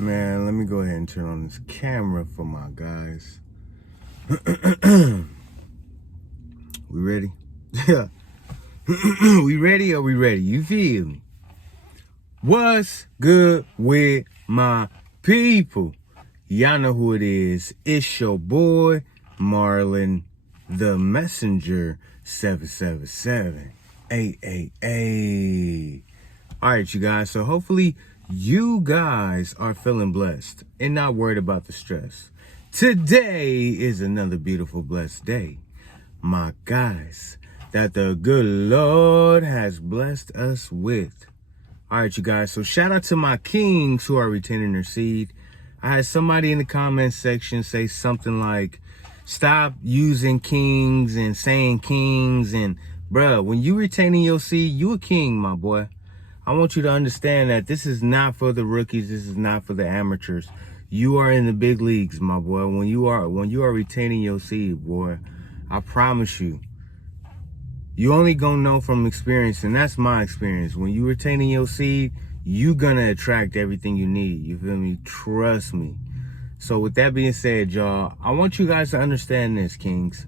Man, let me go ahead and turn on this camera for my guys. We ready? Yeah. We ready? Are we ready? You feel me? What's good with my people? Y'all know who it is. It's your boy, Marlon, the Messenger 777. 888. All right, you guys. So hopefully you guys are feeling blessed and not worried about the stress. Today is another beautiful, blessed day, my guys, that the good Lord has blessed us with. All right, you guys. So shout out to my kings who are retaining their seed. I had somebody in the comment section say something like, stop using kings and saying kings. And bruh, when you retaining your seed, you a king, my boy. I want you to understand that this is not for the rookies. This is not for the amateurs. You are in the big leagues, my boy. When you are retaining your seed, boy, I promise you, you only gonna know from experience, and that's my experience. When you retaining your seed, you gonna attract everything you need. You feel me? Trust me. So with that being said, y'all, I want you guys to understand this, kings.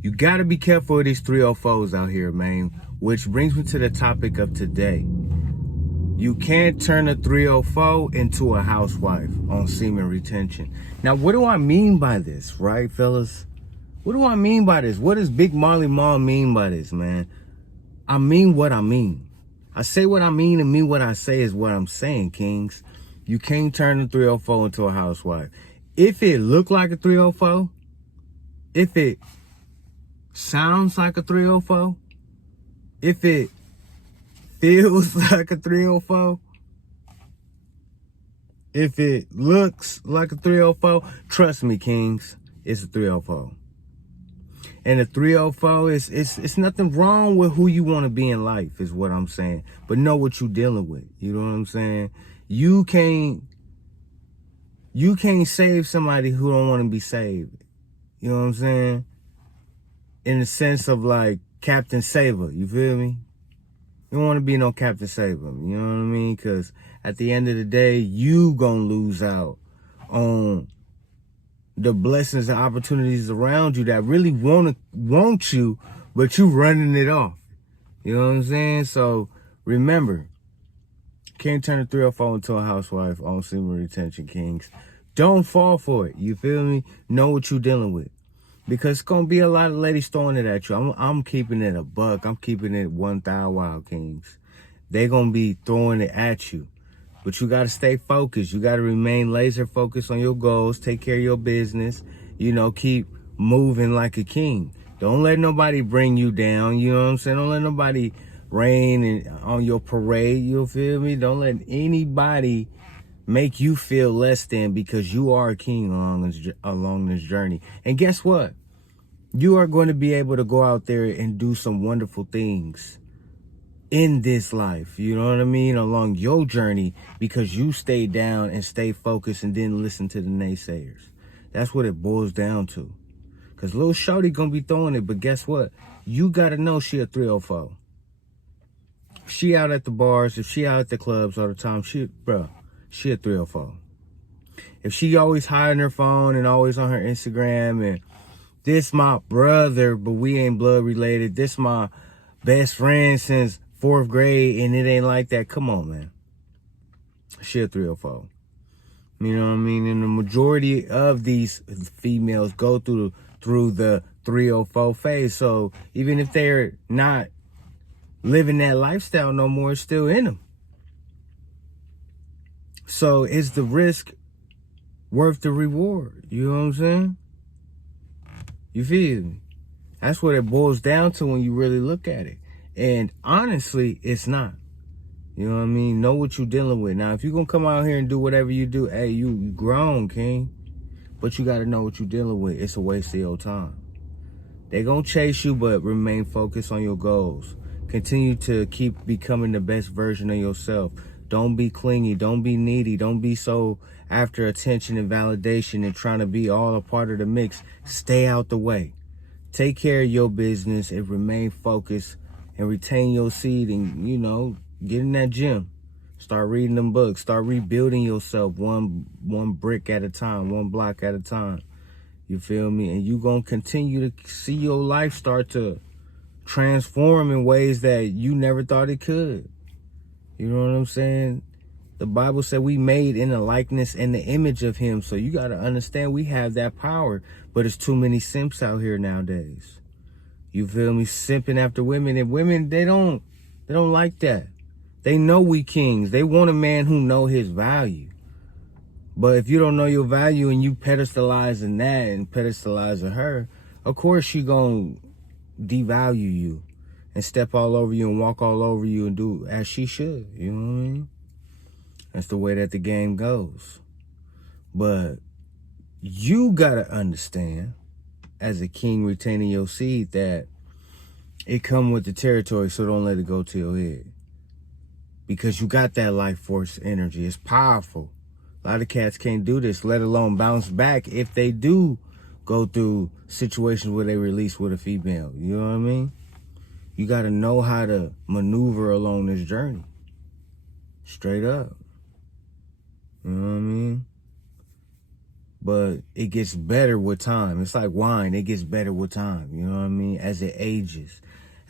You gotta be careful of these 304s out here, man. Which brings me to the topic of today. You can't turn a 304 into a housewife on semen retention. Now, what do I mean by this, right, fellas? What do I mean by this? What does Big Marley Marl mean by this, man? I mean what I mean. I say what I mean and mean what I say is what I'm saying, kings. You can't turn a 304 into a housewife. If it look like a 304, if it sounds like a 304, if it feels like a 304, if it looks like a 304, trust me, kings, it's a 304. And a 304 it's nothing wrong with who you want to be in life, is what I'm saying. But know what you're dealing with. You know what I'm saying? You can't save somebody who don't want to be saved. You know what I'm saying? In the sense of like Captain Saver, you feel me? You don't want to be no Captain Saver, you know what I mean? Because at the end of the day, you gonna lose out on the blessings and opportunities around you that really want you, but you running it off. You know what I'm saying? So remember, can't turn a 304 into a housewife on semen retention, kings. Don't fall for it. You feel me? Know what you're dealing with. Because it's going to be a lot of ladies throwing it at you. I'm keeping it a buck. I'm keeping it 1,000 wild, kings. They're going to be throwing it at you. But you got to stay focused. You got to remain laser focused on your goals. Take care of your business. You know, keep moving like a king. Don't let nobody bring you down. You know what I'm saying? Don't let nobody rain on your parade. You feel me? Don't let anybody make you feel less than, because you are a king along this journey. And guess what? You are going to be able to go out there and do some wonderful things in this life. You know what I mean? Along your journey, because you stay down and stay focused and didn't listen to the naysayers. That's what it boils down to. Because little shorty going to be throwing it, but guess what? You got to know she a 304. If she out at the bars, if she out at the clubs all the time, she a 304. If she always hiding her phone and always on her Instagram and this my brother, but we ain't blood related, this my best friend since 4th grade, and it ain't like that, come on, man. She a 304. You know what I mean? And the majority of these females go through the 304 phase. So even if they're not living that lifestyle no more, it's still in them. So is the risk worth the reward? You know what I'm saying? You feel me? That's what it boils down to when you really look at it. And honestly, it's not. You know what I mean? Know what you're dealing with. Now, if you're going to come out here and do whatever you do, hey, you grown, king. But you got to know what you're dealing with. It's a waste of your time. They're going to chase you, but remain focused on your goals. Continue to keep becoming the best version of yourself. Don't be clingy. Don't be needy. Don't be so after attention and validation and trying to be all a part of the mix. Stay out the way. Take care of your business and remain focused and retain your seed and, you know, get in that gym. Start reading them books. Start rebuilding yourself one brick at a time, one block at a time. You feel me? And you gonna continue to see your life start to transform in ways that you never thought it could. You know what I'm saying? The Bible said we made in the likeness and the image of him. So you got to understand we have that power. But there's too many simps out here nowadays. You feel me? Simping after women. And women, they don't like that. They know we kings. They want a man who know his value. But if you don't know your value and you pedestalizing that and pedestalizing her, of course she gonna devalue you and step all over you and walk all over you and do as she should. You know what I mean? That's the way that the game goes. But you gotta understand, as a king retaining your seed, that it come with the territory, so don't let it go to your head. Because you got that life force energy. It's powerful. A lot of cats can't do this, let alone bounce back if they do go through situations where they release with a female. You know what I mean? You got to know how to maneuver along this journey. Straight up. You know what I mean? But it gets better with time. It's like wine. It gets better with time. You know what I mean? As it ages.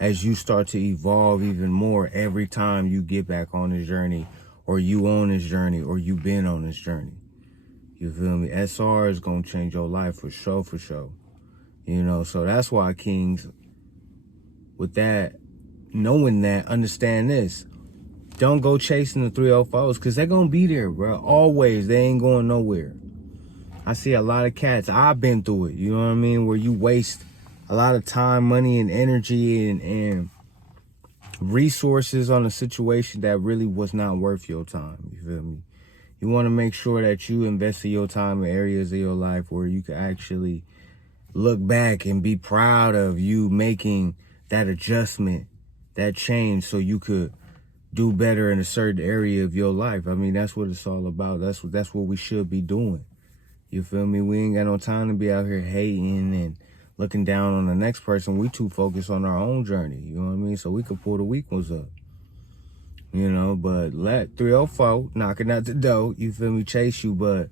As you start to evolve even more every time you get back on this journey, or you on this journey, or you been on this journey. You feel me? SR is going to change your life for sure, for sure. You know, so that's why, kings, with that, knowing that, understand this. Don't go chasing the 304s, because they're going to be there, bro. Always. They ain't going nowhere. I see a lot of cats. I've been through it, you know what I mean? Where you waste a lot of time, money, and energy and resources on a situation that really was not worth your time. You feel me? You want to make sure that you invest your time in areas of your life where you can actually look back and be proud of you making that adjustment, that change, so you could do better in a certain area of your life. I mean, that's what it's all about. That's what we should be doing. You feel me? We ain't got no time to be out here hating and looking down on the next person. We too focused on our own journey. You know what I mean? So we could pull the weak ones up. You know, but let 304 knocking at the door, you feel me, chase you, but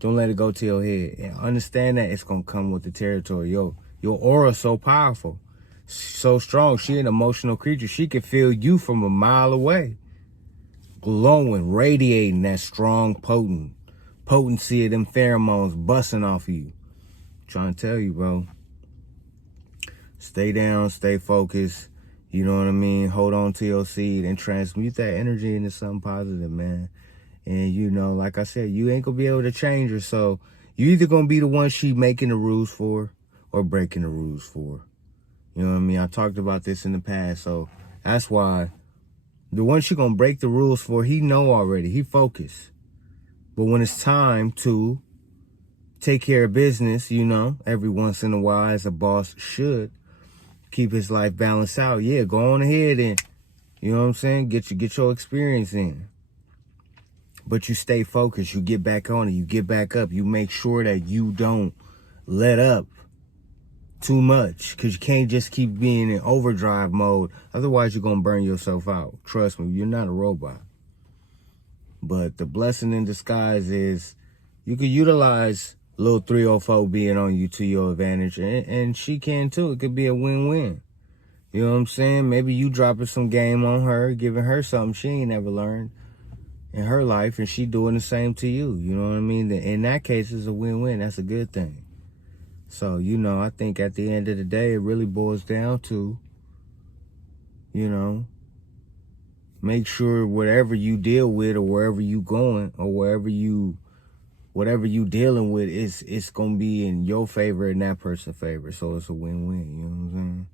don't let it go to your head. And understand that it's going to come with the territory. Your aura's so powerful, so strong. She an emotional creature. She can feel you from a mile away. Glowing, radiating that strong potency of them pheromones busting off of you. I'm trying to tell you, bro. Stay down, stay focused. You know what I mean? Hold on to your seed and transmute that energy into something positive, man. And, you know, like I said, you ain't going to be able to change her. So you either going to be the one she making the rules for or breaking the rules for. You know what I mean? I talked about this in the past. So that's why the one she going to break the rules for, he know already. He focused. But when it's time to take care of business, you know, every once in a while, as a boss should, keep his life balanced out. Yeah, go on ahead and, you know what I'm saying, get your experience in. But you stay focused. You get back on it. You get back up. You make sure that you don't let up too much, because you can't just keep being in overdrive mode. Otherwise, you're going to burn yourself out. Trust me, you're not a robot. But the blessing in disguise is you could utilize little 304 being on you to your advantage, and she can too. It could be a win-win. You know what I'm saying? Maybe you dropping some game on her, giving her something she ain't never learned in her life, and she doing the same to you. You know what I mean? In that case, it's a win-win. That's a good thing. So, you know, I think at the end of the day, it really boils down to, you know, make sure whatever you deal with, or wherever you going, or whatever you dealing with, it's gonna be in your favor and that person's favor. So it's a win-win, you know what I'm saying?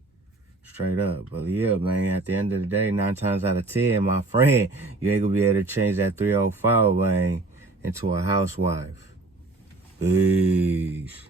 Straight up. But yeah, man, at the end of the day, 9 times out of 10, my friend, you ain't gonna be able to change that 305, man, into a housewife. Peace.